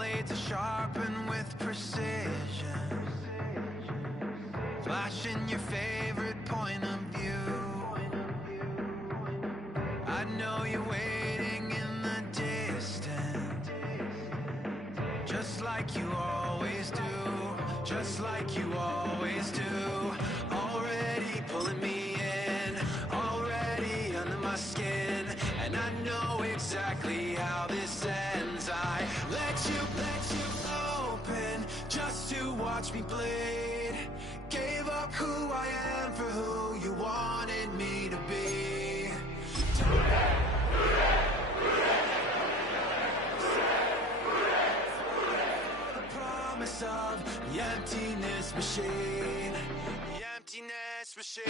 blades are sharpened with precision, flashing your favorite point of view. I know you're waiting in the distance, just like you always do, just like you always do. Already pulling me in, already under my skin, and I know exactly how this ends. I let you open just to watch me bleed. Gave up who I am for who you wanted me to be. The promise of the emptiness machine, the emptiness machine.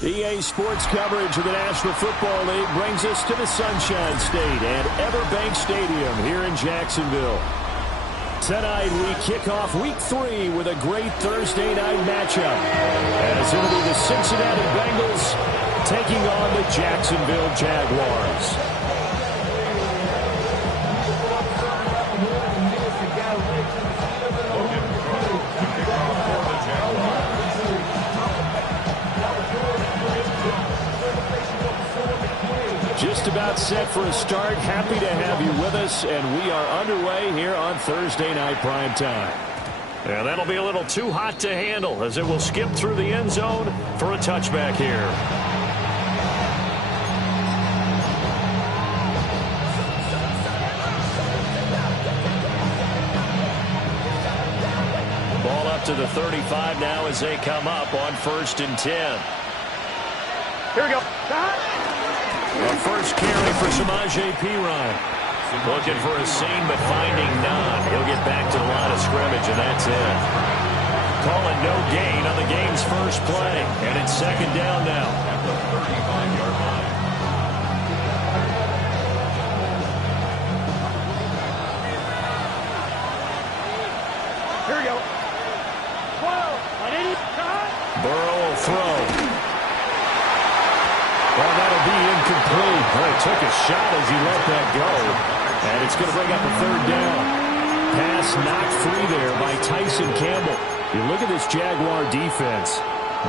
EA Sports coverage of the National Football League brings us to the Sunshine State and Everbank Stadium here in Jacksonville. Tonight we kick off Week 3 with a great Thursday night matchup, as it'll be the Cincinnati Bengals taking on the Jacksonville Jaguars. Just about set for a start. Happy to have you with us, and we are underway here on Thursday Night Primetime. Yeah, that'll be a little too hot to handle as it will skip through the end zone for a touchback here. Ball up to the 35 now as they come up on 1st and 10. Here we go. A first carry for Samaje Perine. Looking for a seam, but finding none. He'll get back to the line of scrimmage, and that's it. Calling no gain on the game's first play, and it's 2nd down now. At the 35-yard line. Here we go. Burrow will throw. Well, that'll be incomplete. Well, he took a shot as he let that go. And it's going to bring up a 3rd down. Pass knocked free there by Tyson Campbell. You look at this Jaguar defense.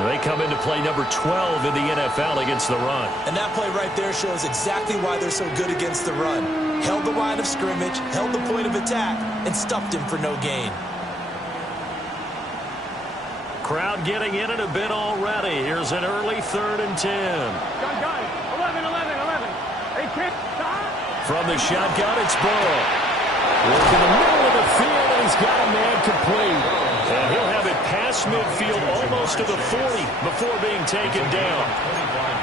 They come into play number 12 in the NFL against the run. And that play right there shows exactly why they're so good against the run. Held the line of scrimmage, held the point of attack, and stuffed him for no gain. Crowd getting in it a bit already. Here's an early 3rd and 10. 11. Hey, kid, from the shotgun, it's Burrow. Look in the middle of the field, and he's got a man complete. And he'll have it past midfield, almost to the 40 before being taken down.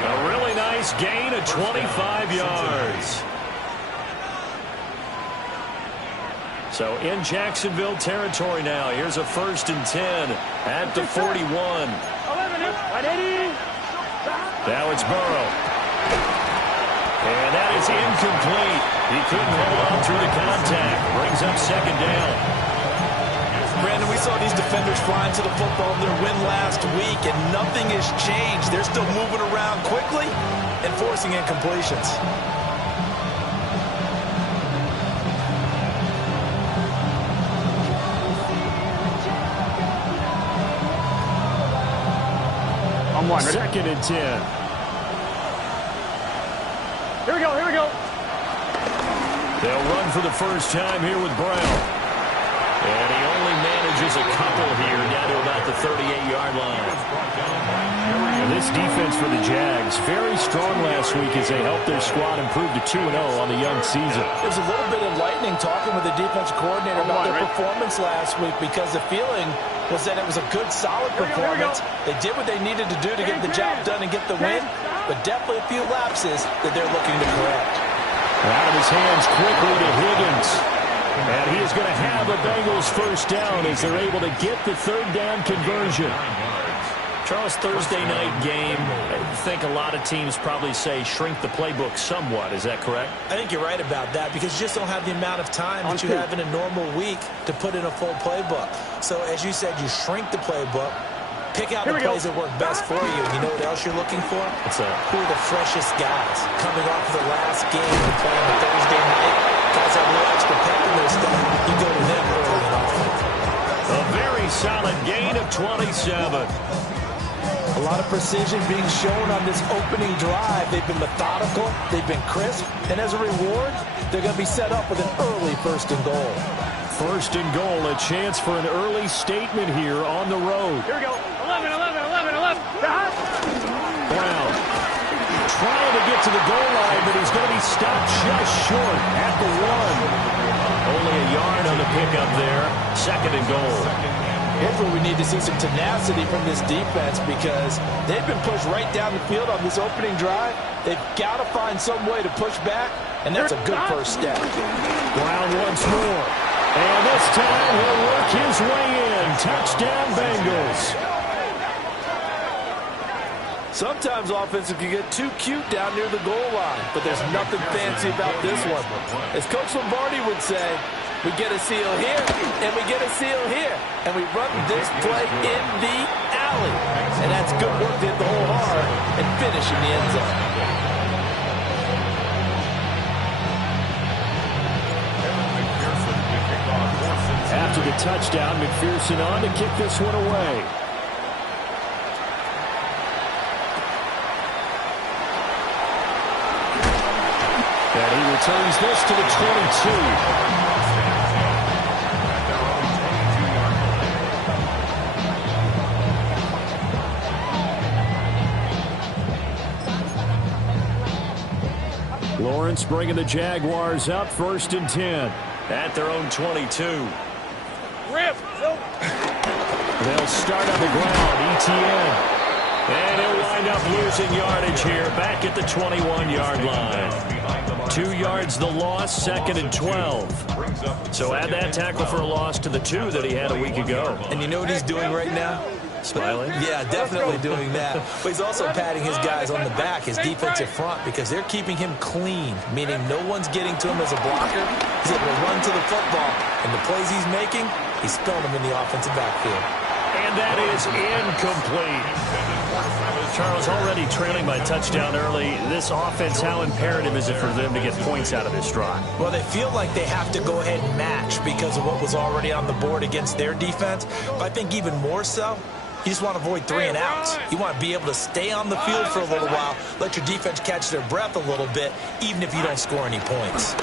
A really nice gain of 25 yards. So in Jacksonville territory now. Here's a 1st and 10 at the 41. Now it's Burrow. And that is incomplete. He couldn't hold on through the contact. Brings up 2nd down. Brandon, we saw these defenders flying to the football in their win last week, and nothing has changed. They're still moving around quickly and forcing incompletions. On 1. 2nd and 10. Here we go, here we go. They'll run for the first time here with Brown. And he only manages a couple here down to about the 38-yard line. And this defense for the Jags, very strong last week as they helped their squad improve to 2-0 on the young season. It was a little bit enlightening talking with the defense coordinator about their performance last week, because the feeling was that it was a good, solid performance. They did what they needed to do to get the job done and get the win, but definitely a few lapses that they're looking to correct. Out of his hands quickly to Higgins. And he is going to have the Bengals first down as they're able to get the 3rd down conversion. Charles, Thursday night game, I think a lot of teams probably say shrink the playbook somewhat. Is that correct? I think you're right about that, because you just don't have the amount of time that you have in a normal week to put in a full playbook. So as you said, you shrink the playbook, pick out the plays that work best for you. You know what else you're looking for? Who are the freshest guys coming off of the last game and playing on Thursday night? Guys have a little extra pep in their stuff. You go to them early and often. A very solid gain of 27. A lot of precision being shown on this opening drive. They've been methodical, they've been crisp, and as a reward, they're going to be set up with an early 1st and goal. 1st and goal, a chance for an early statement here on the road. Here we go. 11, 11, 11, 11. Brown trying to get to the goal line, but he's going to be stopped just short at the 1. Only a yard on the pickup there. 2nd and goal. Here's where we need to see some tenacity from this defense, because they've been pushed right down the field on this opening drive. They've got to find some way to push back, and that's a good first step. Brown once more. And this time he'll work his way in. Touchdown Bengals. Sometimes offenses can get too cute down near the goal line, but there's nothing fancy about this one. As Coach Lombardi would say, we get a seal here, and we get a seal here. And we run this play in the alley. And that's good work to hit the hole hard and finish in the end zone. After the touchdown, McPherson on to kick this one away. And he returns this to the 22. Lawrence bringing the Jaguars up, 1st and 10. At their own 22. Rip. They'll start on the ground. ETN. And he'll wind up losing yardage here back at the 21-yard line. 2 yards the loss, 2nd and 12. So add that tackle for a loss to the 2 that he had a week ago. And you know what he's doing right now? Smiling? Yeah, definitely doing that. But he's also patting his guys on the back, his defensive front, because they're keeping him clean, meaning no one's getting to him as a blocker. He's able to run to the football. And the plays he's making, he's throwing them in the offensive backfield. And that is incomplete. Charles, already trailing by touchdown early. This offense, how imperative is it for them to get points out of this drive? Well, they feel like they have to go ahead and match because of what was already on the board against their defense. But I think even more so, you just want to avoid 3 and outs. You want to be able to stay on the field for a little while, let your defense catch their breath a little bit, even if you don't score any points.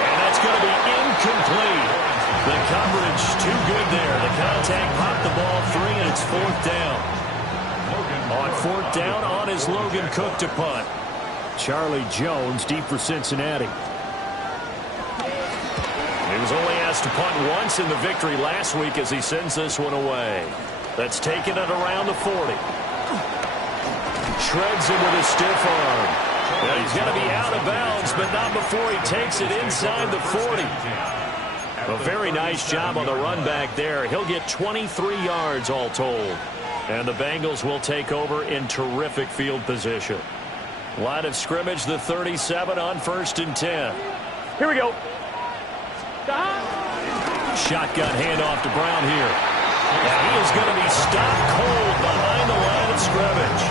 And that's going to be incomplete. The coverage too good there. The contact popped the ball 3, and it's 4th down. On 4th down, on is Logan Cook to punt. Charlie Jones deep for Cincinnati. He was only asked to punt once in the victory last week as he sends this one away. That's taken it around the 40. Shreds him with a stiff arm. And he's going to be out of bounds, but not before he takes it inside the 40. A very nice job on the run back there. He'll get 23 yards all told. And the Bengals will take over in terrific field position. Line of scrimmage, the 37 on 1st and 10. Here we go. Shotgun handoff to Brown here. And he is going to be stopped cold behind the line of scrimmage.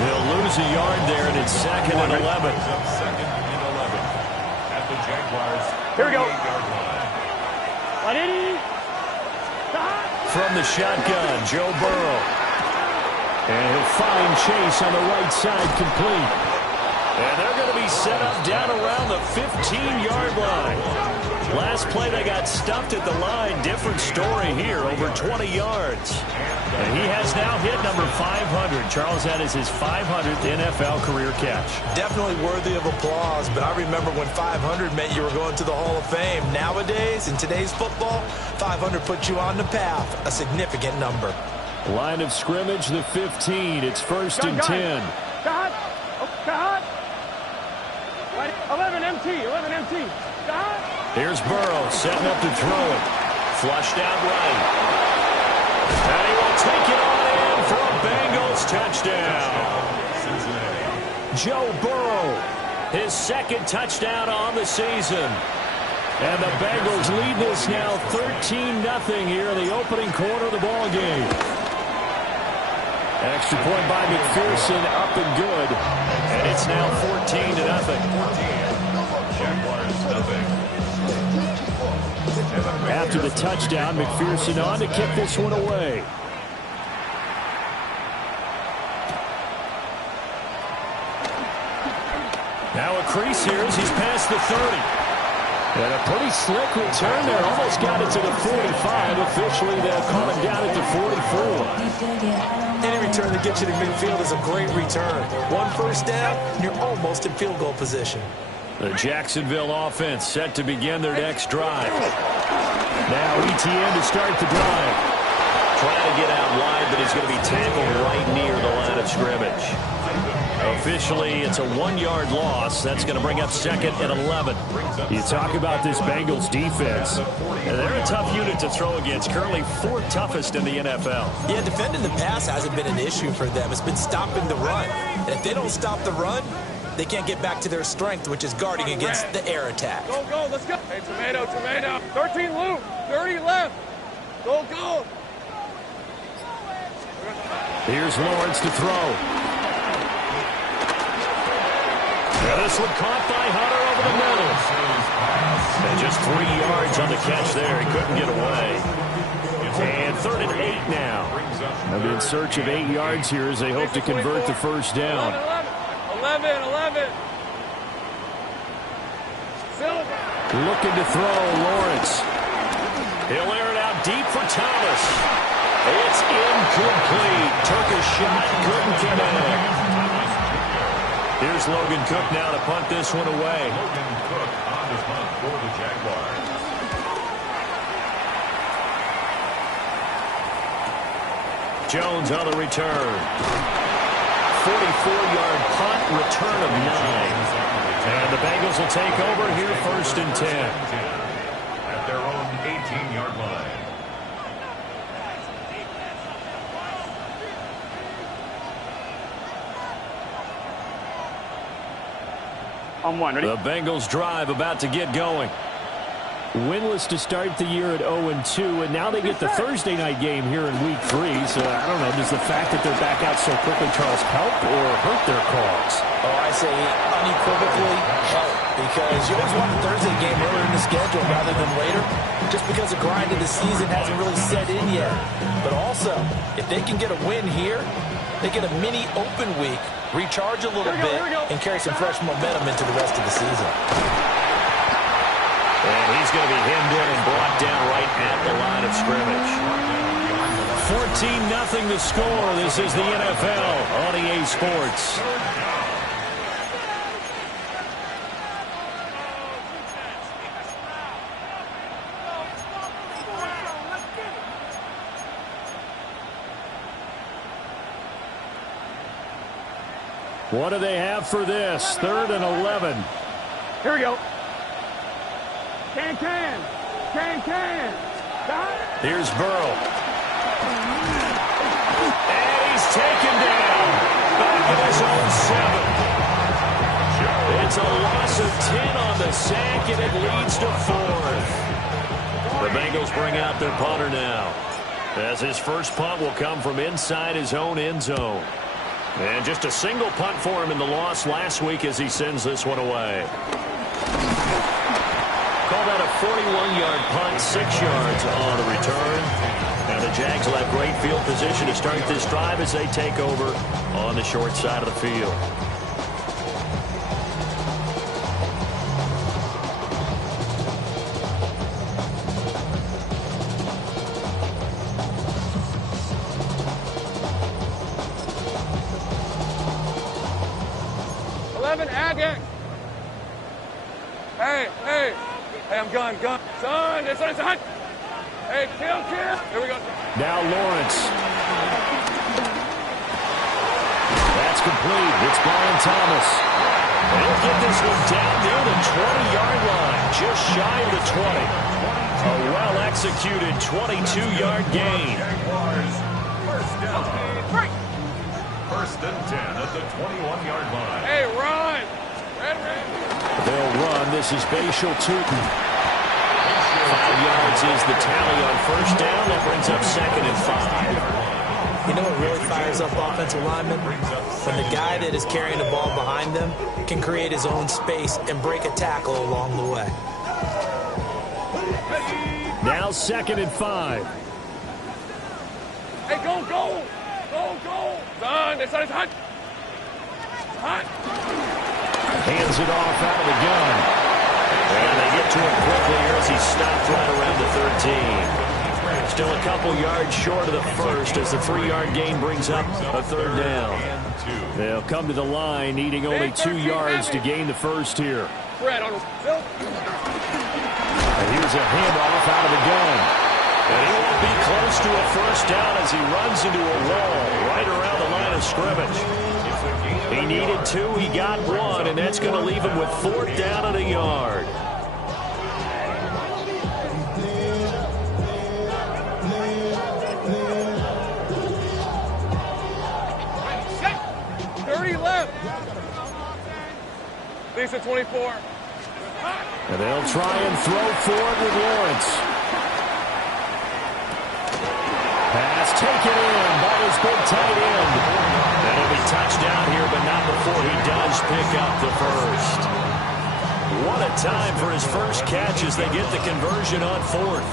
He'll lose a yard there, and it's 2nd and 11. Here we go. From the shotgun, Joe Burrow. And he'll find Chase on the right side, complete. And they're going to be set up down around the 15-yard line. Last play, they got stuffed at the line. Different story here, over 20 yards. And he has now hit number 500. Charles, that is his 500th NFL career catch. Definitely worthy of applause, but I remember when 500 meant you were going to the Hall of Fame. Nowadays, in today's football, 500 puts you on the path, a significant number. Line of scrimmage, the 15. It's 1st and 10. God. 11 MT. 11 MT. God. Here's Burrow setting up to throw it. Flushed out right. And he will take it on in for a Bengals touchdown. Joe Burrow, his 2nd touchdown on the season. And the Bengals lead this now 13-0 here in the opening quarter of the ball game. Extra point by McPherson, up and good. And it's now 14-0. After the touchdown, McPherson on to kick this one away. Now a crease here as he's past the 30. And a pretty slick return there. Almost got it to the 45. Officially, they'll call it down at the 44. Any return that gets you to midfield is a great return. 1 first down, you're almost in field goal position. The Jacksonville offense set to begin their next drive. Now ETN to start the drive. Trying to get out wide, but he's going to be tackled right near the line of scrimmage. Officially, it's a 1-yard loss. That's going to bring up 2nd and 11. You talk about this Bengals defense. And they're a tough unit to throw against. Currently 4th toughest in the NFL. Yeah, defending the pass hasn't been an issue for them. It's been stopping the run. And if they don't stop the run, they can't get back to their strength, which is guarding against the air attack. Go, let's go. Hey, tomato. 13 loop, 30 left. Go. Here's Lawrence to throw. Now this one caught by Hunter over the middle. And just 3 yards on the catch there. He couldn't get away. And 3rd and 8 now. They'll be in search of 8 yards here as they hope to convert the first down. 11. Looking to throw, Lawrence. He'll air it out deep for Thomas. It's incomplete. Took a shot, couldn't connect. Here's Logan Cook now to punt this one away. Logan Cook on the punt for the Jaguars. Jones on the return. 44-yard punt, return of 9. And the Bengals will take over here 1st and 10. At their own 18-yard line. On 1, ready? The Bengals drive about to get going. Winless to start the year at 0-2, and now they get the Thursday night game here in Week 3. So, I don't know, does the fact that they're back out so quickly, Charles, help or hurt their cause? Oh, I say unequivocally help, because you always want the Thursday game earlier in the schedule rather than later, just because the grind of the season hasn't really set in yet. But also, if they can get a win here, they get a mini open week, recharge a little bit, and carry some fresh momentum into the rest of the season. And he's going to be hemmed in and brought down right at the line of scrimmage. 14-0 the score. This is the NFL on EA Sports. What do they have for this? 3rd and 11. Here we go. Can. Here's Burrow. And he's taken down. Back at his own 7. It's a loss of 10 on the sack, and it leads to 4th. The Bengals bring out their punter now, as his first punt will come from inside his own end zone. And just a single punt for him in the loss last week as he sends this one away. Call that a 41-yard punt, 6 yards on the return. And the Jags will have great field position to start this drive as they take over on the short side of the field. Agate. Hey, I'm gun. Son, it's hot. Hey, kill. Here we go. Now Lawrence. That's complete. It's Brian Thomas. They'll get this one down near the 20-yard line, just shy of the 20. A well-executed 22-yard gain. First and 10 at the 21-yard line. Hey, run. They'll run. This is Bashal Tutin. 5 yards is the tally on first down. That brings up 2nd and 5. You know what really fires up offensive linemen? When the guy that is carrying the ball behind them can create his own space and break a tackle along the way. Now 2nd and 5. Hey, go. Son, it's hot. Hands it off out of the gun. And they get to him quickly here as he stopped right around the 13. Still a couple yards short of the first as the 3-yard gain brings up a 3rd down. They'll come to the line needing only 2 yards to gain the first here. Fred on And here's a handoff out of the gun. And he won't be close to a first down as he runs into a wall right around the line of scrimmage. He needed 2, he got 1, and that's going to leave him with 4th down and a yard. Lisa 24. And they'll try and throw forward with Lawrence. Pass taken in by his big tight end. That'll be touchdown here, but not before he does pick up the first. What a time for his first catch as they get the conversion on 4th.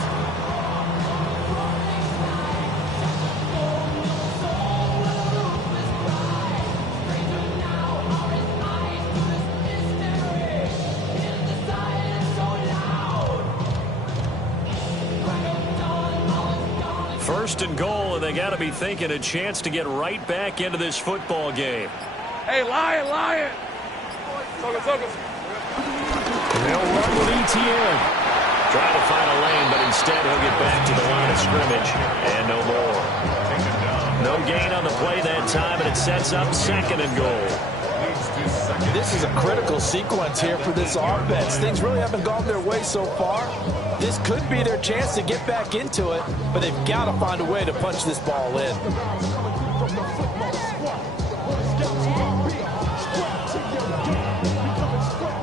First and goal, and they got to be thinking a chance to get right back into this football game. Hey, Lion. Focus. They'll run with ETN. Trying to find a lane, but instead he'll get back to the line of scrimmage, and no more. No gain on the play that time, and it sets up 2nd and goal. This is a critical sequence here for this offense. Things really haven't gone their way so far. This could be their chance to get back into it, but they've got to find a way to punch this ball in.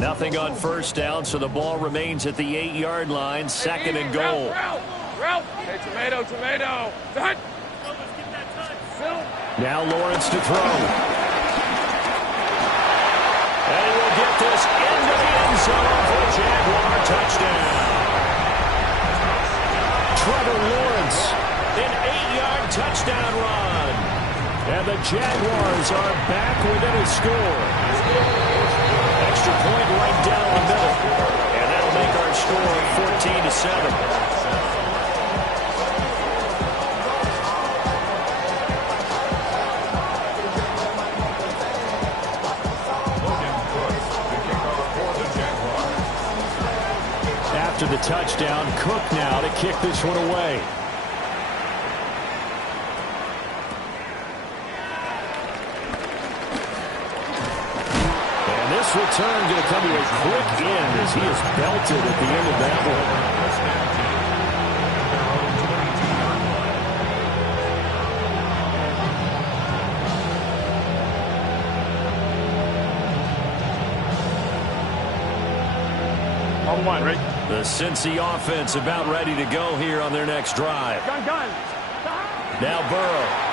Nothing on first down, so the ball remains at the 8-yard line, 2nd and goal. Route. Hey, tomato. Done. Now Lawrence to throw. And he will get this into the end zone for a Jaguar touchdown. Trevor Lawrence. An 8-yard touchdown run. And the Jaguars are back within a score. Extra point right down the middle. And that'll make our score 14-7. After the touchdown, Cook now to kick this one away. This return going to come to a quick end as he is belted at the end of that one. On one, right? The Cincy offense about ready to go here on their next drive. Gun. Now Burrow.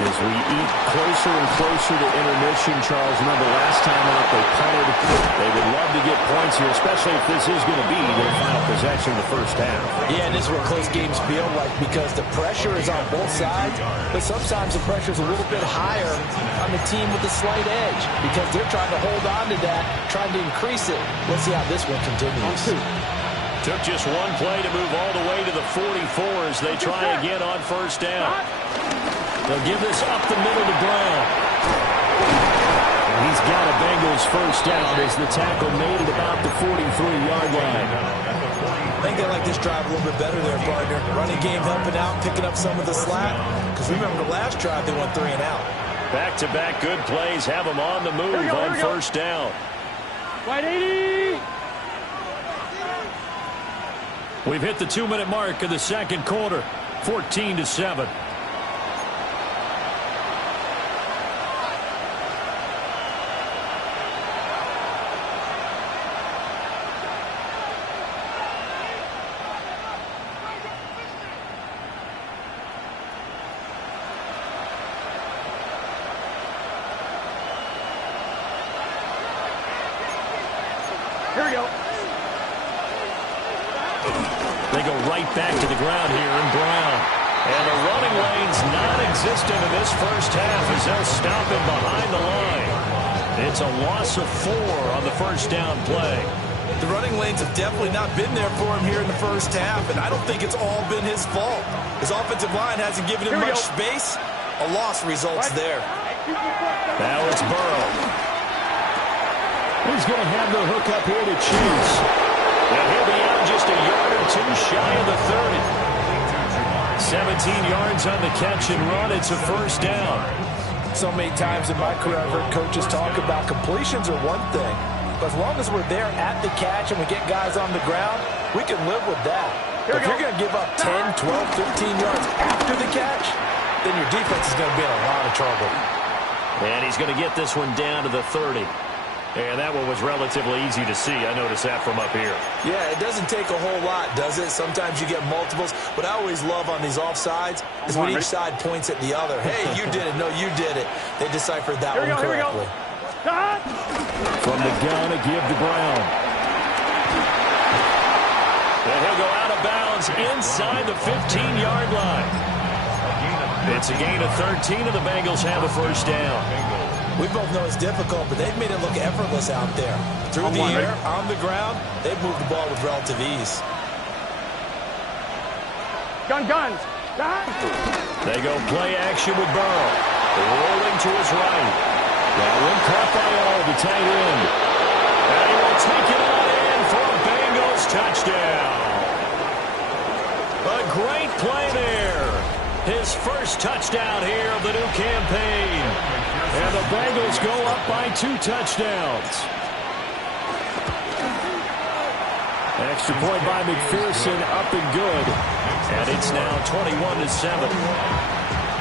As we eat closer and closer to intermission, Charles, remember last time out they punted. They would love to get points here, especially if this is going to be their final possession of the first half. Yeah, and this is what close games feel like because the pressure is on both sides, but sometimes the pressure is a little bit higher on the team with the slight edge because they're trying to hold on to that, trying to increase it. Let's see how this one continues. Took just one play to move all the way to the 44 as they try again on first down. They'll give this up the middle to Brown. And he's got a Bengals first down as the tackle made it about the 43-yard line. I think they like this drive a little bit better there, partner. Running game helping out, picking up some of the slack. Because remember the last drive they went 3 and out. Back-to-back good plays have them on the move on first down. Wide 80. We've hit the 2-minute mark of the second quarter. 14-7. Here we go. They go right back to the ground here in Brown. And the running lane's non-existent in this first half as they'll stop him behind the line. It's a loss of 4 on the first down play. The running lanes have definitely not been there for him here in the first half, and I don't think it's all been his fault. His offensive line hasn't given him much space. A loss results there. Now it's Burrow. He's going to have the hook up here to Chase. And he'll be out just a yard or 2 shy of the 30. 17 yards on the catch and run. It's a first down. So many times in my career, I've heard coaches talk about completions are one thing. But as long as we're there at the catch and we get guys on the ground, we can live with that. But if you're going to give up 10, 12, 15 yards after the catch, then your defense is going to be in a lot of trouble. And he's going to get this one down to the 30. And that one was relatively easy to see. I noticed that from up here. Yeah, it doesn't take a whole lot, does it? Sometimes you get multiples. What I always love on these offsides is when each side points at the other. Hey, you did it. No, you did it. They deciphered that one correctly. From the gun, a give to Brown. And he'll go out of bounds inside the 15-yard line. It's a gain of 13, and the Bengals have a first down. We both know it's difficult, but they've made it look effortless out there. Through the air, on the ground, they've moved the ball with relative ease. Gun. They go play action with Burrow. Rolling to his right. That one caught by all, the tight end. And he will take it on in for a Bengals touchdown. A great play there. His first touchdown here of the new campaign. And the Bengals go up by 2 touchdowns. Extra point by McPherson, up and good. And it's now 21-7.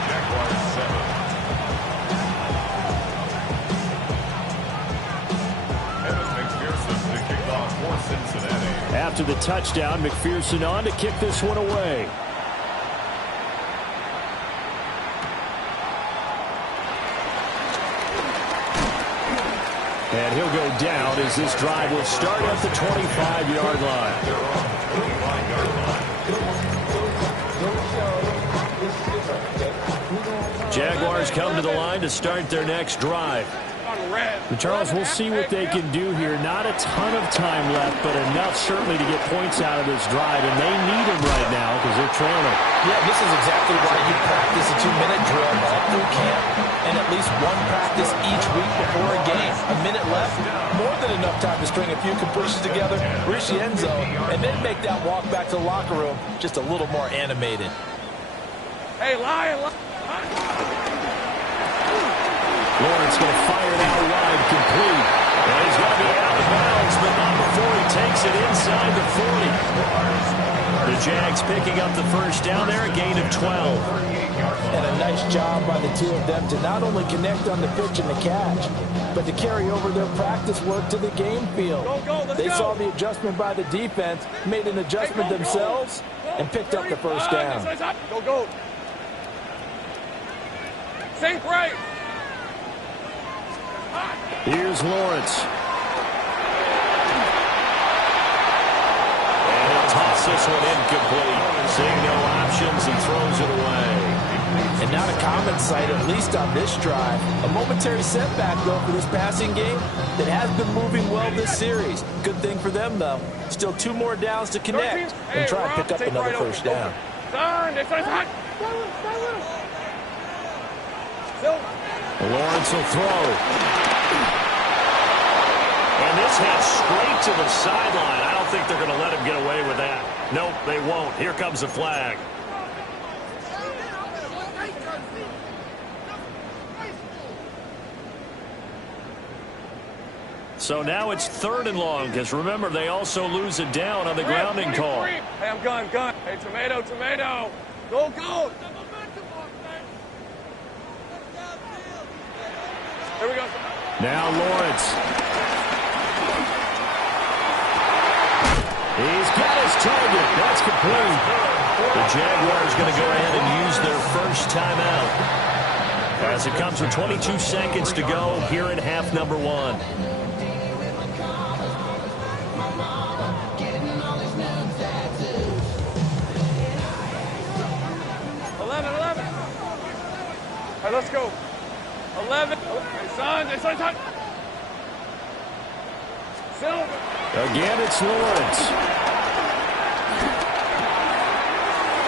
Jaguars 7. Evan McPherson to kick off for Cincinnati. After the touchdown, McPherson on to kick this one away. And he'll go down as this drive will start at the 25-yard line. Jaguars come to the line to start their next drive. Charles, we'll see what they can do here. Not a ton of time left, but enough certainly to get points out of this drive, and they need them right now because they're trailing. Yeah, this is exactly why you practice a 2-minute drill all through camp and at least one practice each week before a game. A minute left, more than enough time to string a few completions together, reach the end zone, and then make that walk back to the locker room just a little more animated. Hey, Lion. Lawrence going to fire it out wide, complete. And he's going to be picking up the first down there, a gain of 12. And a nice job by the two of them to not only connect on the pitch and the catch, but to carry over their practice work to the game field. They saw the adjustment by the defense, made an adjustment themselves, and picked up the first down. Go. Sink right. Here's Lawrence. And he'll toss this one incomplete. Seeing no options, he throws it away. And not a common sight, at least on this drive. A momentary setback, though, for this passing game that has been moving well this series. Good thing for them, though. Still 2 more downs to connect and try and pick up another first down. Lawrence will throw. And this heads straight to the sideline. I don't think they're going to let him get away with that. Nope, they won't. Here comes the flag. So now it's 3rd and long, because remember, they also lose it down on the grounding call. Hey, I'm gun. Hey, tomato. Go. Here we go. Now Lawrence. He's got his target. That's complete. The Jaguars going to go ahead and use their first timeout as it comes with 22 seconds to go here in half number 1. All right, let's go. 11. Hey, son. Silver. Again, it's Lawrence.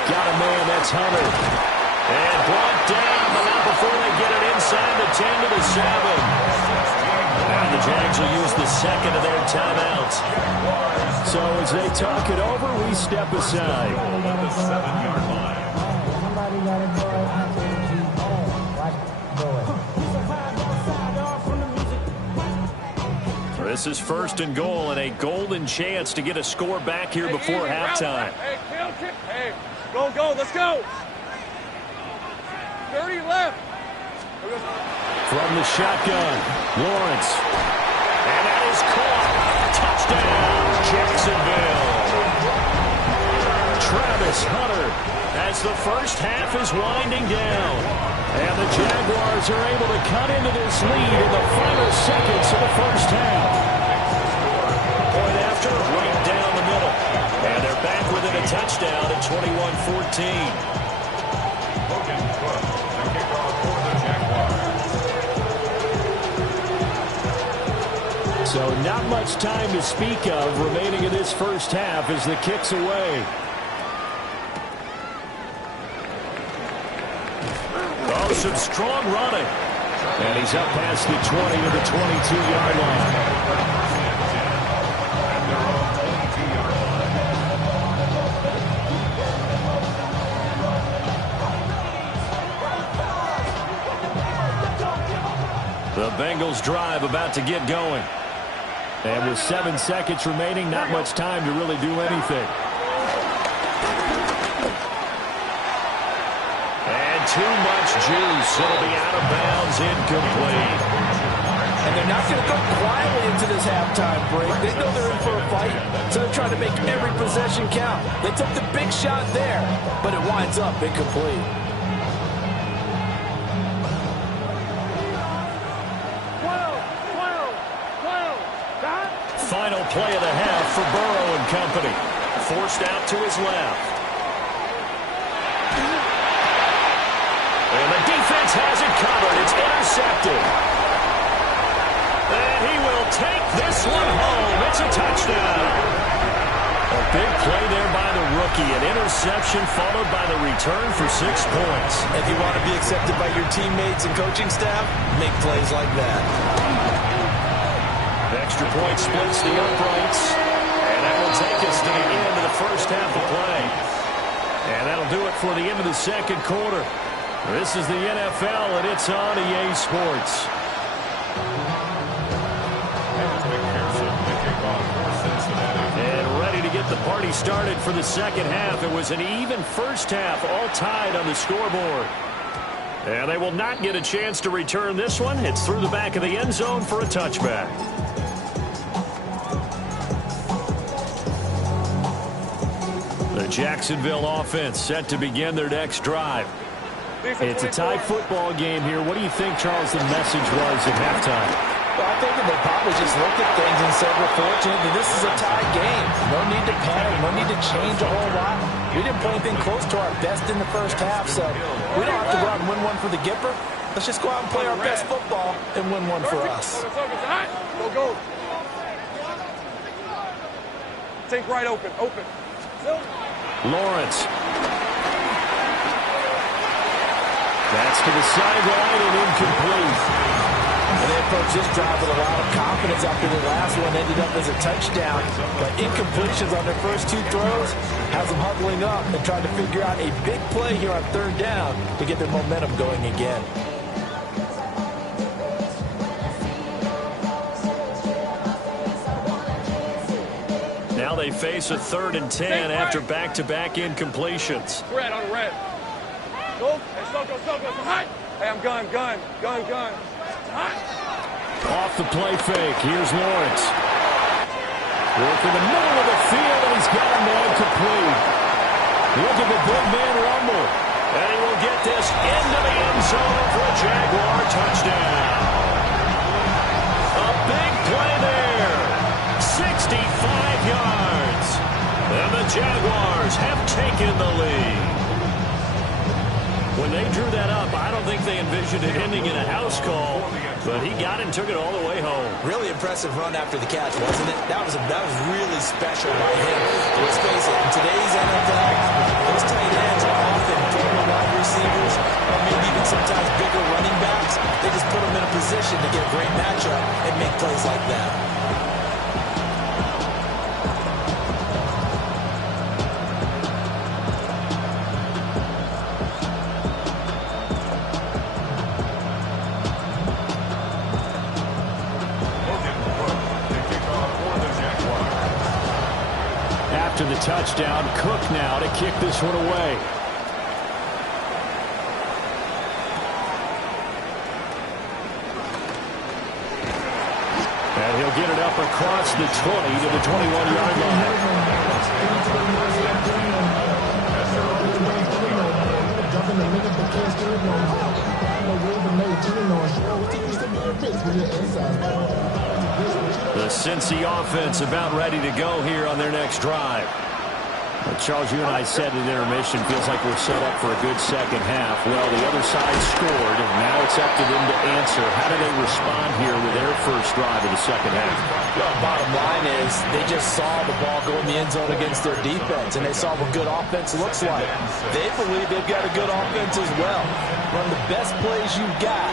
Got a man, that's Hunter. And brought down, but not before they get it inside the 10 to the 7. Now the Jags will use the second of their timeouts. So as they talk it over, we step aside. The 7-yard line. This is 1st and goal and a golden chance to get a score back here before halftime. Hey, Hey, go. Let's go. 30 left. From the shotgun, Lawrence. And that is caught. Touchdown, Jacksonville. Travis Hunter as the first half is winding down. And the Jaguars are able to cut into this lead in the final seconds of the first half. Point after, right down the middle. And they're back within a touchdown at 21-14. Logan Brooks, the kickoff for the Jaguars. So not much time to speak of remaining in this first half as the kick's away. Oh, some strong running. And he's up past the 20 to the 22-yard line. At their own 22-yard line. The Bengals drive about to get going. And with 7 seconds remaining, not much time to really do anything. Too much juice. It'll be out of bounds, incomplete. And they're not going to go quietly into this halftime break. They know they're in for a fight, so they're trying to make every possession count. They took the big shot there, but it winds up incomplete. Final play of the half for Burrow and company. Forced out to his left. And the defense has it covered. It's intercepted. And he will take this one home. It's a touchdown. A big play there by the rookie. An interception followed by the return for 6 points. If you want to be accepted by your teammates and coaching staff, make plays like that. Extra point splits the uprights. And that will take us to the end of the first half of play. And that'll do it for the end of the second quarter. This is the NFL, and it's on EA Sports. McPherson, the kickoff for Cincinnati. And ready to get The party started for the second half. It was an even first half, all tied on the scoreboard. And they will not get a chance to return this one. It's through the back of the end zone for a touchback. The Jacksonville offense set to begin their next drive. It's a tie football game here. What do you think, Charles, the message was at halftime? Well, I think they probably just looked at things and said, we're fortunate that this is a tie game. No need to panic. No need to change a whole lot. We didn't play anything close to our best in the first half, so we don't have to go out and win one for the Gipper. Let's just go out and play our best football and win one for us. Go. Think right open. Lawrence. That's to the sideline and incomplete. And they approached this drive with a lot of confidence after the last one ended up as a touchdown. But incompletions on their first two throws has them huddling up and trying to figure out a big play here on third down to get their momentum going again. Now they face a 3rd and 10 after back-to-back incompletions. Red on red. Go. Hey, slow. Hey, I'm gun. Off the play fake. Here's Lawrence. Work in the middle of the field, and he's got a man complete. Look at the big man rumble. And he will get this into the end zone for a Jaguar touchdown. A big play there. 65 yards. And the Jaguars have taken the lead. When they drew that up, I don't think they envisioned it ending in a house call, but he got it and took it all the way home. Really impressive run after the catch, wasn't it? That was really special by him. Let's face it, in today's NFL, those tight ends are often former wide receivers, or maybe even sometimes bigger running backs. They just put them in a position to get a great matchup and make plays like that. The touchdown. Cook now to kick this one away. And he'll get it up across the 20 to the 21-yard line. The Cincy offense about ready to go here on their next drive. Charles, you and I said in intermission, feels like we're set up for a good second half. Well, the other side scored, and now it's up to them to answer. How do they respond here with their first drive of the second half? Well, bottom line is they just saw the ball go in the end zone against their defense, and they saw what good offense looks like. They believe they've got a good offense as well. Run the best plays you've got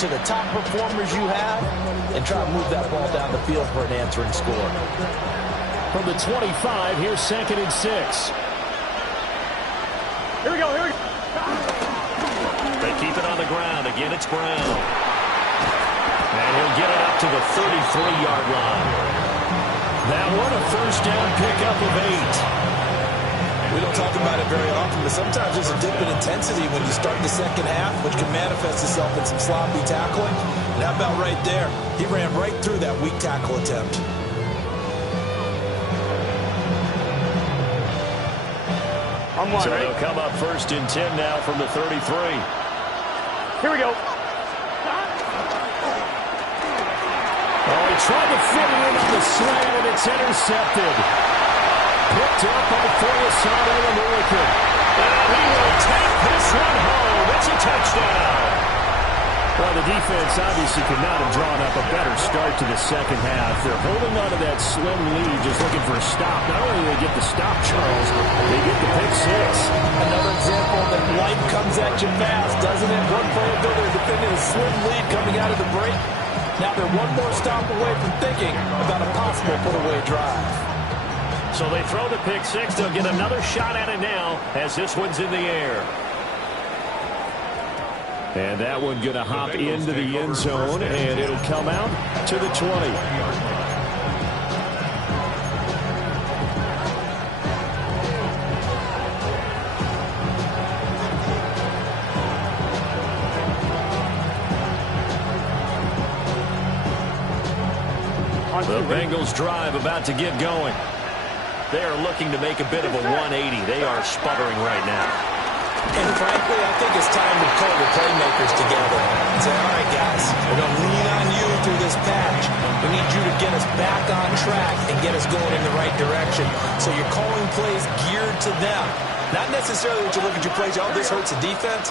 to the top performers you have, and try to move that ball down the field for an answering score. From the 25, here's 2nd and 6. Here we go. They keep it on the ground. Again, it's Brown. And he'll get it up to the 33-yard line. That one, a first down pickup of 8. We don't talk about it very often, but sometimes there's a dip in intensity when you start the second half, which can manifest itself in some sloppy tackling. And how about right there? He ran right through that weak tackle attempt. So they'll come up 1st and 10 now from the 33. Here we go. Oh, he tried to fit it in on the slant, and it's intercepted. Picked up by Foyesade Oluokun. And he will take this one home. It's a touchdown. Well, the defense obviously could not have drawn up a better start to the second half. They're holding on to that slim lead, just looking for a stop. Not only do they get the stop, Charles, they get the pick 6. Another example that life comes at you fast, doesn't it? One play ago, they're defending a slim lead coming out of the break. Now they're one more stop away from thinking about a possible put-away drive. So they throw the pick 6. They'll get another shot at it now as this one's in the air. And that one going to hop into the end zone, and it'll come out to the 20. The Bengals drive about to get going. They are looking to make a bit of a 180. They are sputtering right now. And frankly, I think it's time to pull the playmakers together and say, all right, guys, we're going to lean on you through this patch. We need you to get us back on track and get us going in the right direction. So you're calling plays geared to them. Not necessarily what you look at your plays, oh, this hurts the defense.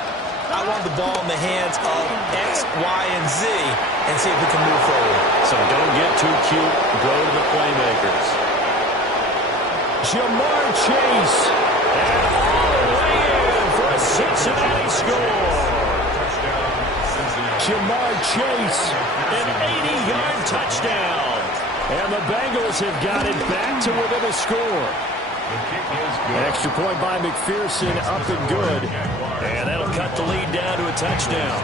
I want the ball in the hands of X, Y, and Z and see if we can move forward. So don't get too cute. Go to the playmakers. Ja'Marr Chase. And all the way in for a Cincinnati score. Ja'Marr Chase. An 80-yard touchdown. And the Bengals have got it back to within a score. Extra point by McPherson, up and good. And that'll cut the lead down to a touchdown.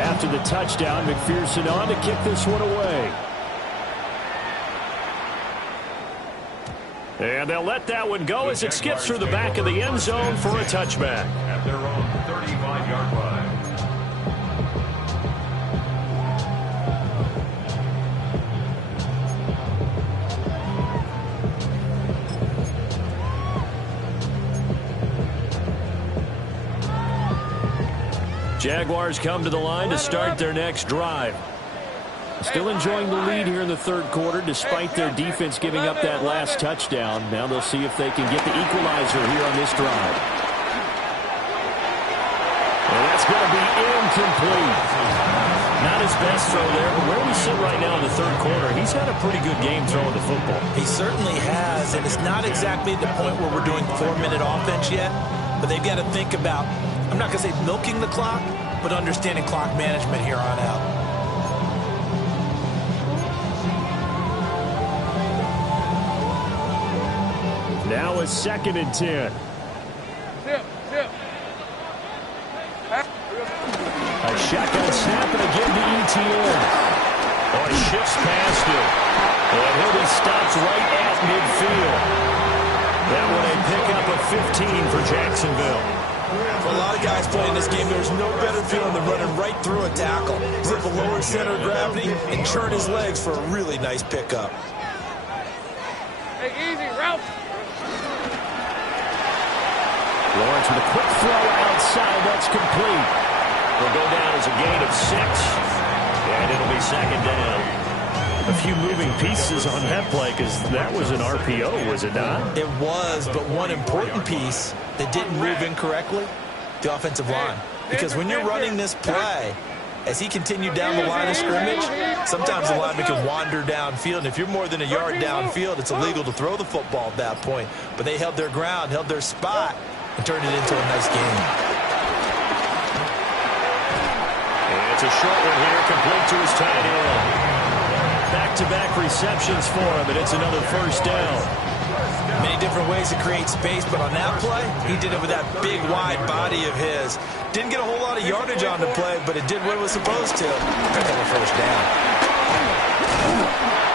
After the touchdown, McPherson on to kick this one away. And they'll let that one go as it skips through the back of the end zone for a touchback. At their own 35-yard line. Jaguars come to the line to start their next drive. Still enjoying the lead here in the third quarter despite their defense giving up that last touchdown. Now they'll see if they can get the equalizer here on this drive. And that's going to be incomplete. Not his best throw there, but where we sit right now in the third quarter, he's had a pretty good game throwing the football. He certainly has, and it's not exactly at the point where we're doing 4-minute offense yet, but they've got to think about, I'm not going to say milking the clock, but understanding clock management here on out. Now a 2nd and 10. A shotgun snap and again to ETN. Oh, he shifts past him. And he'll be stopped right at midfield. That one a pickup of 15 for Jacksonville. For a lot of guys playing this game, there's no better feeling than running right through a tackle. Zip a lower center of gravity and churn his legs for a really nice pickup. Hey, easy, Ralph. Lawrence with a quick throw outside. That's complete. Will go down as a gain of 6. And it'll be 2nd down. A few moving pieces on that play because that was an RPO, was it not? It was, but one important piece that didn't move incorrectly, the offensive line. Because when you're running this play, as he continued down the line of scrimmage, sometimes the lineman can wander downfield. And if you're more than a yard downfield, it's illegal to throw the football at that point. But they held their ground, held their spot, and turned it into a nice game. And it's a short one here, complete to his tight end. Back-to-back receptions for him, and it's another first down. Many different ways to create space, but on that play, he did it with that big, wide body of his. Didn't get a whole lot of yardage on the play, but it did what it was supposed to. Pick up a first down.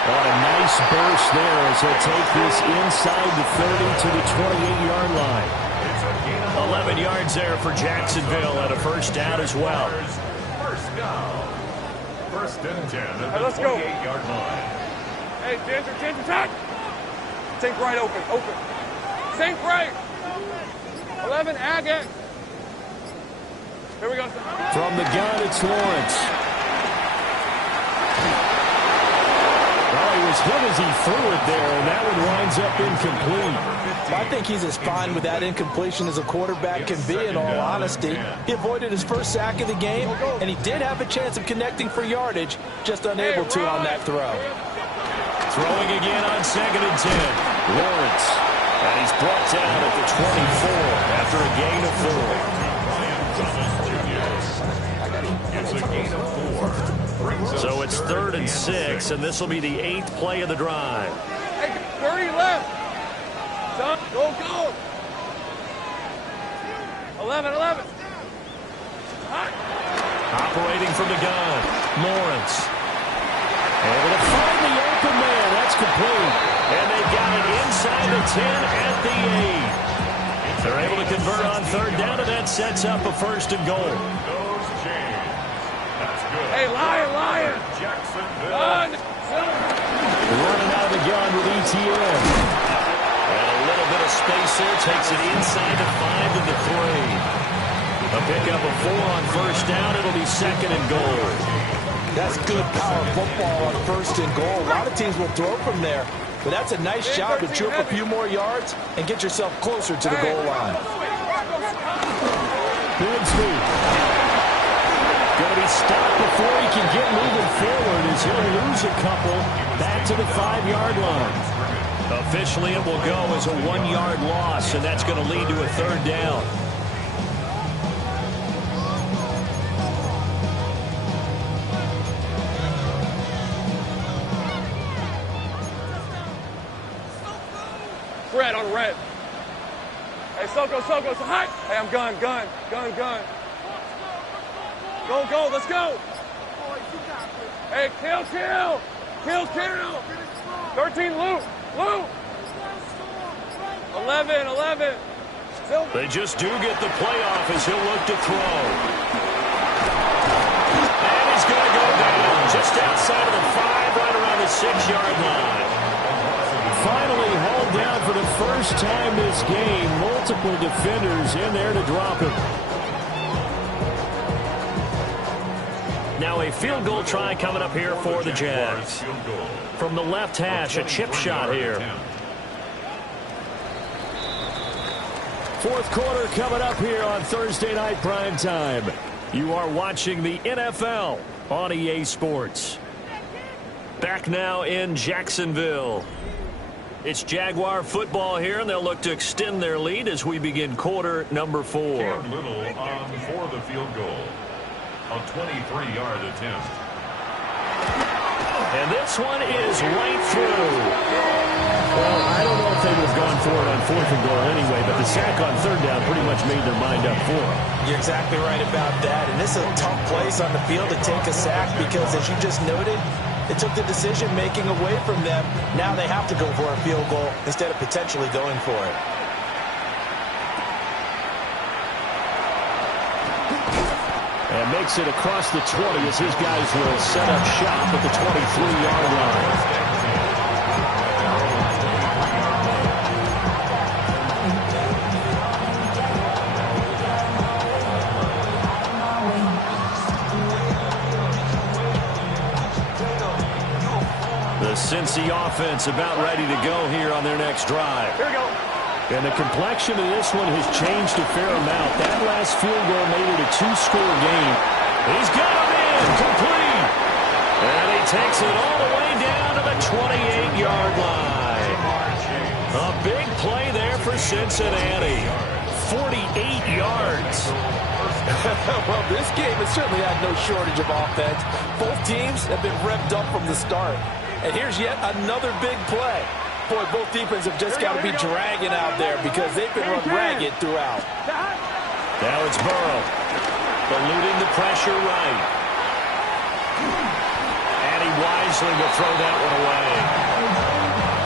What a nice burst there as he'll take this inside the 30 to the 28-yard line. 11 yards there for Jacksonville and a first down as well. First down. 1st and 10 at the Let's go. 28-yard line. Hey, Ginger, attack. Sink right open. Sink right. 11, Agate. Here we go. From the gun, it's Lawrence. Well, he was hit as he threw it there, and that one winds up incomplete. I think he's as fine with that incompletion as a quarterback can be, in all honesty. He avoided his first sack of the game, and he did have a chance of connecting for yardage, just unable to on that throw. Throwing again on 2nd and 10. Lawrence. And he's brought down at the 24 after a gain of 4. It's a gain of 4. So it's 3rd and 6, and this will be the 8th play of the drive. Hey, 30 left. Son, go. 11. Operating from the gun. Lawrence. Able to find the open man. That's complete. And they got it inside the 10 at the 8. They're able to convert on third down, and that sets up a first and goal. Hey, Lion! Running out of the gun with ETN. And a little bit of space there. Takes it inside the 5 to the 3. A pickup of 4 on first down. It'll be second and goal. That's good power football on first and goal. A lot of teams will throw from there, but that's a nice job to chew up a few more yards and get yourself closer to the goal line. Bigsby going to be stopped before he can get moving forward as he'll lose a couple back to the 5-yard line. Officially, it will go as a 1-yard loss, and that's going to lead to a third down. Red on red. Hey, Soko, so high. Hey, I'm gun. Go, let's go. Hey, kill. 13, Lou. 11. They just do get the playoff as he'll look to throw. And he's going to go down just outside of the 5, right around the 6-yard line. Finally hauled down for the first time this game. Multiple defenders in there to drop him. Now a field goal try coming up here for the Jags. From the left hash, a chip shot here. Fourth quarter coming up here on Thursday Night Prime Time. You are watching the NFL on EA Sports. Back now in Jacksonville. It's Jaguar football here, and they'll look to extend their lead as we begin quarter number 4. Cam Little on for the field goal. A 23-yard attempt. And this one is right through. Well, I don't know if they would have gone for it on 4th and goal anyway, but the sack on 3rd down pretty much made their mind up for it. You're exactly right about that, and this is a tough place on the field to take a sack because, as you just noted, it took the decision-making away from them. Now they have to go for a field goal instead of potentially going for it. And makes it across the 20 as his guys will set up shop at the 23-yard line. The Cincy offense about ready to go here on their next drive. Here we go. And the complexion of this one has changed a fair amount. That last field goal made it a 2-score game. He's got him in, complete. And he takes it all the way down to the 28-yard line. A big play there for Cincinnati. 48 yards. Well, this game has certainly had no shortage of offense. Both teams have been revved up from the start. And here's yet another big play. Boy, both defenses have just got to be dragging out there because they've been run ragged throughout. Now it's Burrow. Eluding the pressure right. And he wisely will throw that one away.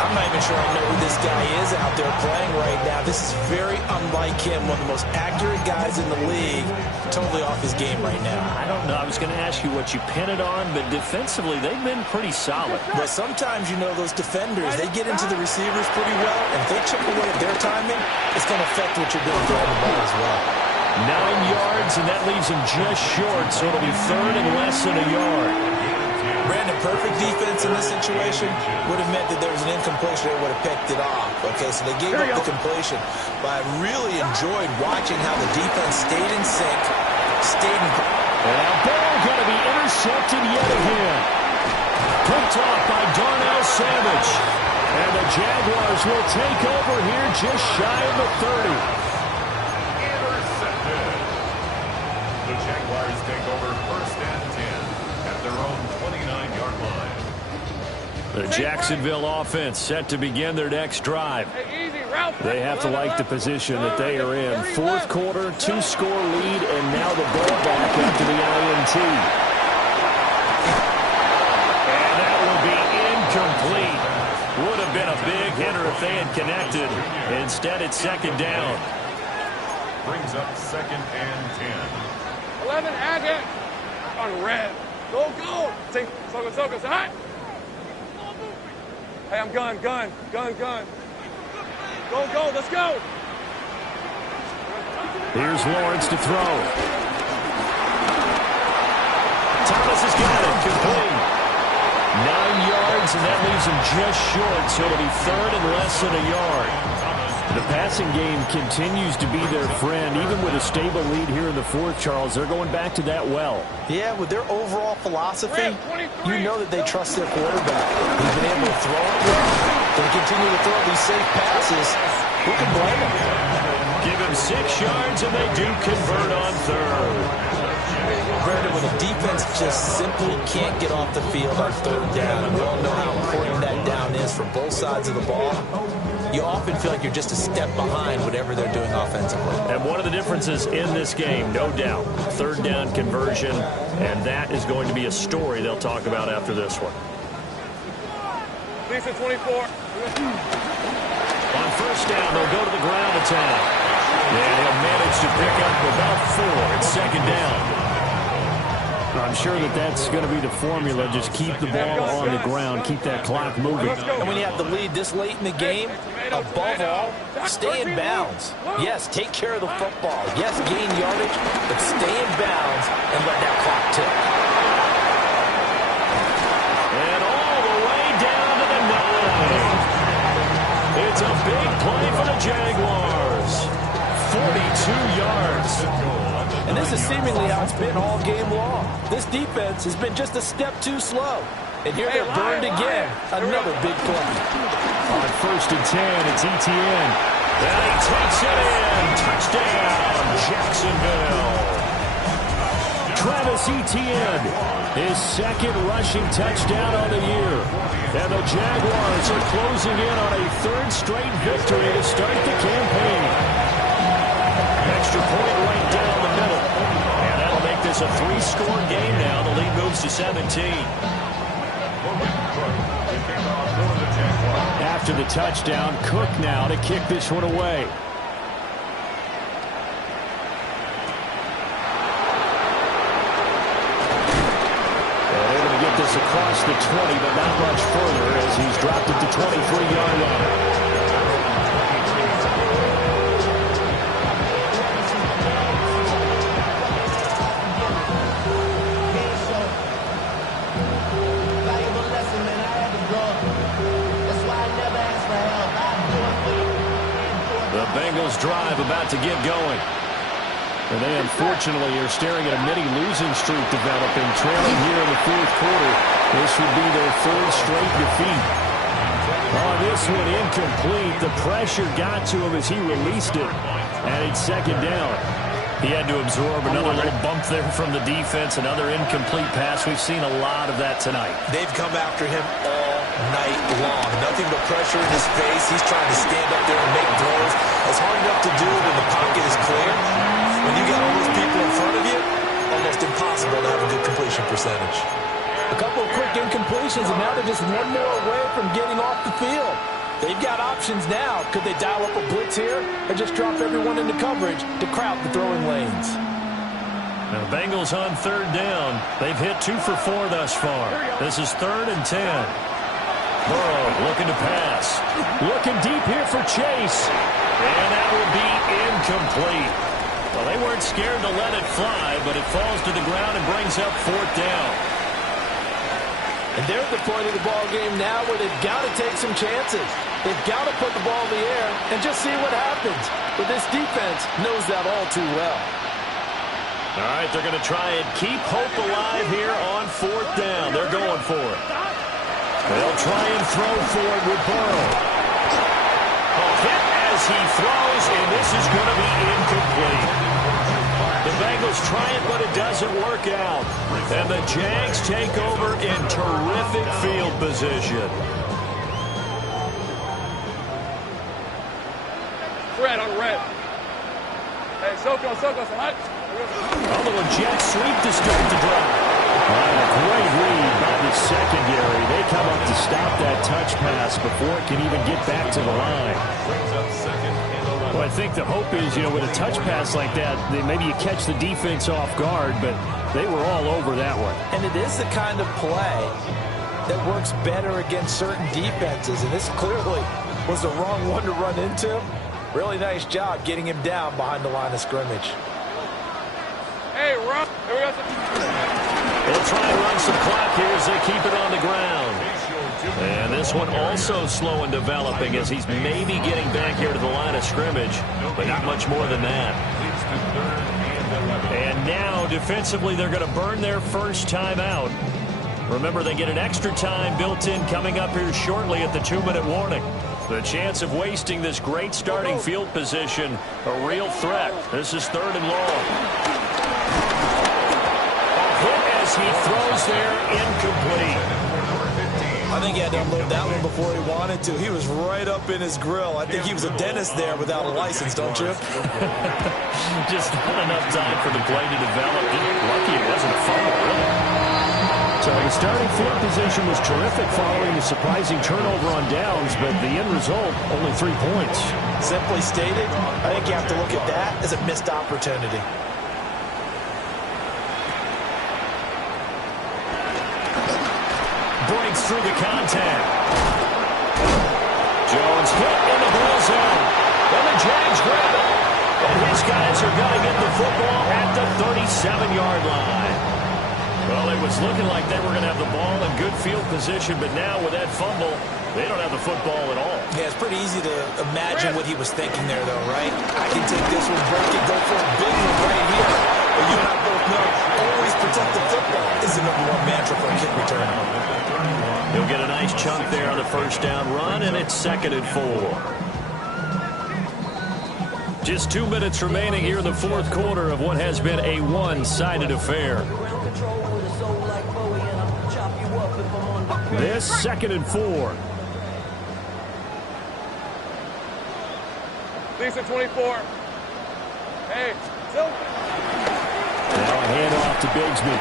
I'm not even sure I know who this guy is out there playing right now. This is very unlike him, one of the most accurate guys in the league. Totally off his game right now. I don't know. I was going to ask you what you pin it on, but defensively, they've been pretty solid. But sometimes, you know, those defenders, they get into the receivers pretty well, and if they chip away at their timing, it's going to affect what you're doing throwing the ball as well. 9 yards, and that leaves him just short, so it'll be third and less than a yard. Brandon, perfect defense in this situation would have meant that there was an incompletion. They would have picked it off. Okay, so they gave up the completion. But I really enjoyed watching how the defense stayed in sync, stayed in... And a ball going to be intercepted yet again. Picked off by Darnell Savage. And the Jaguars will take over here just shy of the 30. Intercepted. The Jaguars take over first and 10 at their own 29-yard line. The Jacksonville offense set to begin their next drive. Hey, easy, route. They have to like the position that they are in. 4th quarter, 2-score lead, and now the ball back after the INT. And that will be incomplete. Would have been a big hitter if they had connected. Instead, it's second down. Brings up 2nd and 10. 11, Agate. On red. Go, go. Say, Soko, say hi. Hey, I'm gun. Go, let's go. Here's Lawrence to throw. Thomas has got it. Complete. 9 yards, and that leaves him just short, so it'll be third and less than a yard. The passing game continues to be their friend. Even with a stable lead here in the fourth, Charles, they're going back to that well. Yeah, with their overall philosophy, you know that they trust their quarterback. He's been able to throw it well. They continue to throw these safe passes. Who can blame them? Give him 6 yards, and they do convert on third. Brandon, when the defense just simply can't get off the field on third down, and we all know how important that down is for both sides of the ball, you often feel like you're just a step behind whatever they're doing offensively. And one of the differences in this game, no doubt, third down conversion, and that is going to be a story they'll talk about after this one. Lisa 24. On first down, they'll go to the ground attack. And he'll manage to pick up about 4 at second down. I'm sure that that's going to be the formula. Just keep the ball on the ground. Keep that clock moving. And when you have the lead this late in the game, above all, stay in bounds. Yes, take care of the football. Yes, gain yardage, but stay in bounds and let that clock tick. And all the way down to the 9. It's a big play for the Jaguars. 42 yards. And this is seemingly how it's been all game long. This defense has been just a step too slow. And here they're burned again. Another big play. On first and 10, it's Etienne. And he takes it in. Touchdown, Jacksonville. Travis Etienne, his second rushing touchdown on the year. And the Jaguars are closing in on a third straight victory to start the campaign. Extra point right down the middle. And that'll make this a 3-score game now. The lead moves to 17. After the touchdown, Cook now to kick this one away. And they're going to get this across the 20, but not much further as he's dropped it to 23-yard line. The Bengals drive about to get going. And they unfortunately are staring at a mini losing streak developing, trailing here in the fourth quarter. This would be their third straight defeat. On this one, incomplete. The pressure got to him as he released it. And it's second down. He had to absorb another little bump there from the defense, another incomplete pass. We've seen a lot of that tonight. They've come after him all night long. Nothing but pressure in his face. He's trying to stand up there and make throws. It's hard enough to do when the pocket is clear. When you got all those people in front of you, almost impossible to have a good completion percentage. A couple of quick incompletions, and now they're just one more away from getting off the field. They've got options now. Could they dial up a blitz here or just drop everyone into coverage to crowd the throwing lanes? Now the Bengals on third down. They've hit 2 for 4 thus far. This is 3rd and 10. Burrow looking to pass. Looking deep here for Chase. And that will be incomplete. Well, they weren't scared to let it fly, but it falls to the ground and brings up 4th down. And they're at the point of the ball game now where they've got to take some chances. They've got to put the ball in the air and just see what happens. But this defense knows that all too well. All right, they're going to try and keep hope alive here on 4th down. They're going for it. They'll try and throw for it with Burrow. A hit as he throws, and this is going to be incomplete. The Bengals try it, but it doesn't work out. And the Jags take over in terrific field position. Red on red. Hey, Soko, so hot. A little jet sweep to start the drive. A great read by the secondary. They come up to stop that touch pass before it can even get back to the line. Brings up 2nd and 11. Well, I think the hope is, with a touch pass like that, maybe you catch the defense off guard, but they were all over that one. And it is the kind of play that works better against certain defenses, and this clearly was the wrong one to run into. Really nice job getting him down behind the line of scrimmage. Hey, run. Here we go. They'll try and run some clock here as they keep it on the ground. And this one also slow in developing as he's maybe getting back here to the line of scrimmage, but not much more than that. And now, defensively, they're going to burn their first timeout. Remember, they get an extra time built in coming up here shortly at the 2-minute warning. The chance of wasting this great starting field position, a real threat. This is 3rd and long. A hit as he throws there, incomplete. I think he had to unload that one before he wanted to. He was right up in his grill. I think he was a dentist there without a license, don't you? Just not enough time for the play to develop. Lucky it wasn't a fumble, really. So the starting field position was terrific following the surprising turnover on downs, but the end result, only 3 points. Simply stated, I think you have to look at that as a missed opportunity. Breaks through the contact. Jones hit in the ball zone. And the Jags grab it. And his guys are going to get the football at the 37-yard line. Well, it was looking like they were going to have the ball in good field position, but now with that fumble, they don't have the football at all. Yeah, it's pretty easy to imagine what he was thinking there, though, right? I can take this one, break it, go for a big one right here. But you and I both know, always protect the football is the #1 mantra for a kick return. He'll get a nice chunk there on the first down run, and it's 2nd and 4. Just 2 minutes remaining here in the 4th quarter of what has been a one-sided affair. This 2nd and 4. Lisa 24. Hey, Silver. Now a handoff to Bigsby.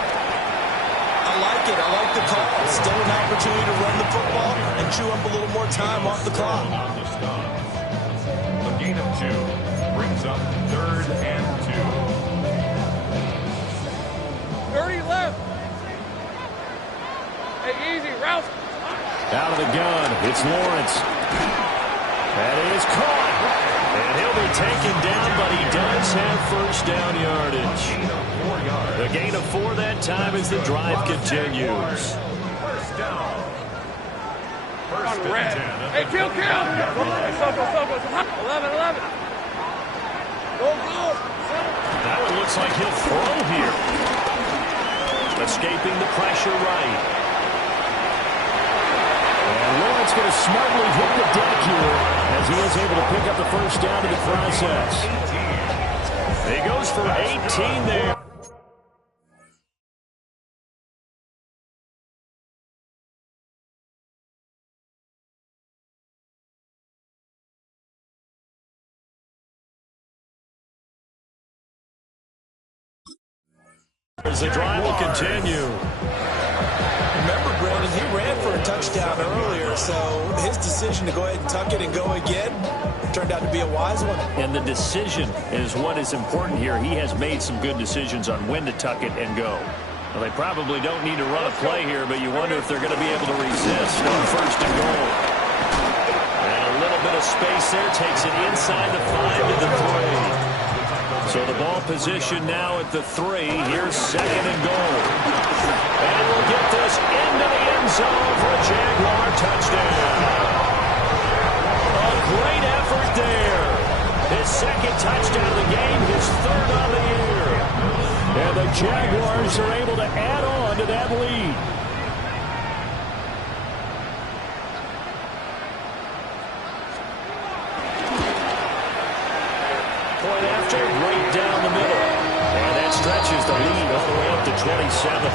I like it. I like the call. Still an opportunity to run the football and chew up a little more time off the clock. A gain of 2 brings up 3rd and 2. 30 left. Hey, easy, Rouse. Out of the gun, it's Lawrence. That is caught. And he'll be taken down, but he does have first down yardage. The gain of 4 that time as the drive continues. First down. First On and red. 10. Hey, kill. Hey, Soko. 11. Go. That one looks like he'll throw here. Escaping the pressure right. And Lawrence going to smartly hit the deck here as he is able to pick up the first down in the process. He goes for 18 there. As the drive will continue. Remember, Brandon, he ran for a touchdown earlier, so his decision to go ahead and tuck it and go again turned out to be a wise one. And the decision is what is important here. He has made some good decisions on when to tuck it and go. Well, they probably don't need to run a play here, but you wonder if they're going to be able to resist on 1st and goal. And a little bit of space there takes it inside the 5 to the 3. So the ball position now at the 3. Here's 2nd and goal. And we'll get this into the end zone for a Jaguar touchdown. A great effort there. His 2nd touchdown of the game, his 3rd on the year. And the Jaguars are able to add on to that lead. Point after, right down the middle. And that stretches the lead all the way up to 27.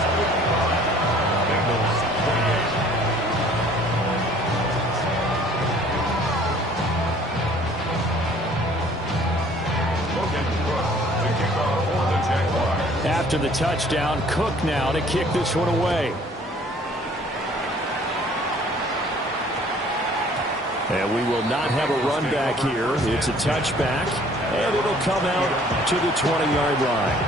After the touchdown, Cook now to kick this one away. And we will not have a run back here. It's a touchback, and it'll come out to the 20-yard line.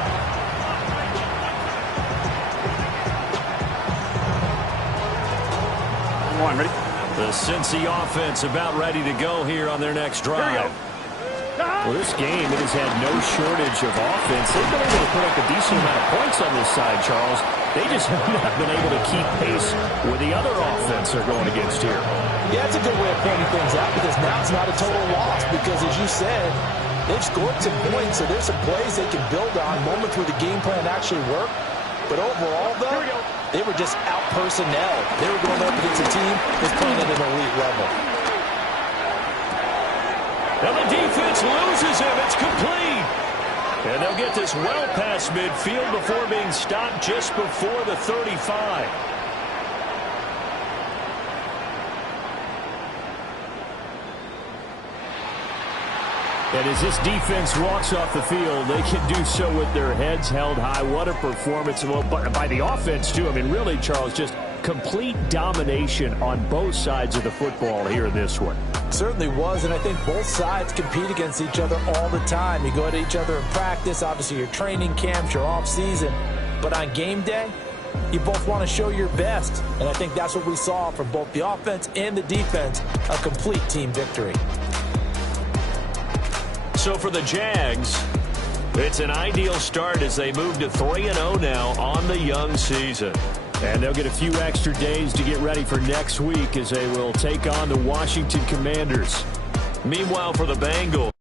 Come on, ready? The Cincy offense about ready to go here on their next drive. Well, this game, it has had no shortage of offense. They've been able to put up a decent amount of points on this side, Charles. They just have not been able to keep pace with the other offense they're going against here. Yeah, it's a good way of pointing things out because now it's not a total loss because, as you said, they've scored some points, so there's some plays they can build on, moments where the game plan actually worked. But overall, though, they were just out-personnel. They were going up against a team that's playing at an elite level. And the defense loses him. It's complete. And they'll get this well past midfield before being stopped just before the 35. And as this defense walks off the field, they can do so with their heads held high. What a performance. Well, by the offense, too. I mean, really, Charles, just complete domination on both sides of the football here in this one. Certainly was, and I think both sides compete against each other all the time. You go at each other in practice, obviously your training camps, your off-season. But on game day, you both want to show your best. And I think that's what we saw from both the offense and the defense, a complete team victory. So for the Jags, it's an ideal start as they move to 3-0 now on the young season. And they'll get a few extra days to get ready for next week as they will take on the Washington Commanders. Meanwhile, for the Bengals,